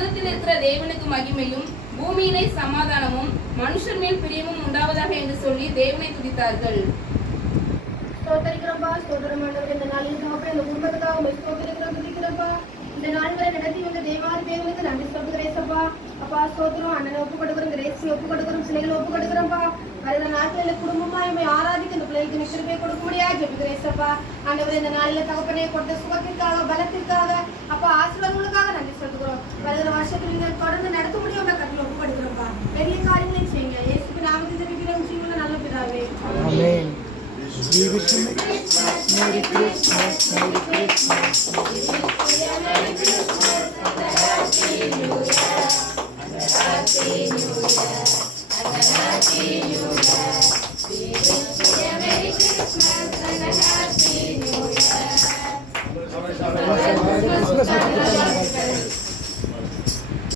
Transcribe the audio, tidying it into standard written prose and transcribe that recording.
உன்னதத்தில் இருக்கிற தேவனுக்கு மகிமையும் பூமியிலே சமாதானமும் மனுஷர் மேல் பிரியமும் உண்டாவதாக என்று சொல்லி தேவனை துதித்தார்கள். ஸ்தோத்திரிக்கிறோம்பா, ஸ்தோத்திரம் ஆண்டவரே. இந்த நாளில் தகப்பனே இந்த குடும்பத்துக்காக உம்மை ஸ்தோத்திரிக்கிறோம், துதிக்கிறோம்பா. இந்த நாள்களை நடத்தி வந்த தேவாதி தேவனுக்கு நன்றி சொல்லுகிறேசப்பா. அப்பா ஸ்தோத்திரம். அண்ணனை ஒப்பு கொடுக்குறோம், கிரேசி ஒப்பு கொடுக்குறோம், சிலைகளை ஒப்பு கொடுக்குறோம்ப்பா. வருகிற நாட்களில் குடும்பமா இம்மை ஆராதிக்க இந்த பிள்ளைகளுக்கு நிச்சயமே கொடுக்க முடியாது ஜெபிக்கிறேசப்பா. ஆண்டவரே இந்த நாளில் தகப்பனே கொடுத்த சுகத்திற்காக, பலத்திற்காக, அப்பா ஆசீர்வாதங்களுக்காக நன்றி சொல்லுகிறோம். வருகிற வருஷத்தில் நீங்கள் தொடர்ந்து நடத்த முடியும் உங்க கட்டில் ஒப்பு கொடுக்குறோம்ப்பா. பெரிய காரியங்களை செய்யுங்க. இயேசுவின் நாமத்தில் ஜெபிக்கிறோம் ஜீவனுள்ள நல்ல பிதாவே. ஆமென். We wish you Merry Christmas, Merry Christmas. Merry Christmas and a Happy New Year, and a Happy New Year, and a Happy New Year. We wish you a Merry Christmas and a Happy New Year.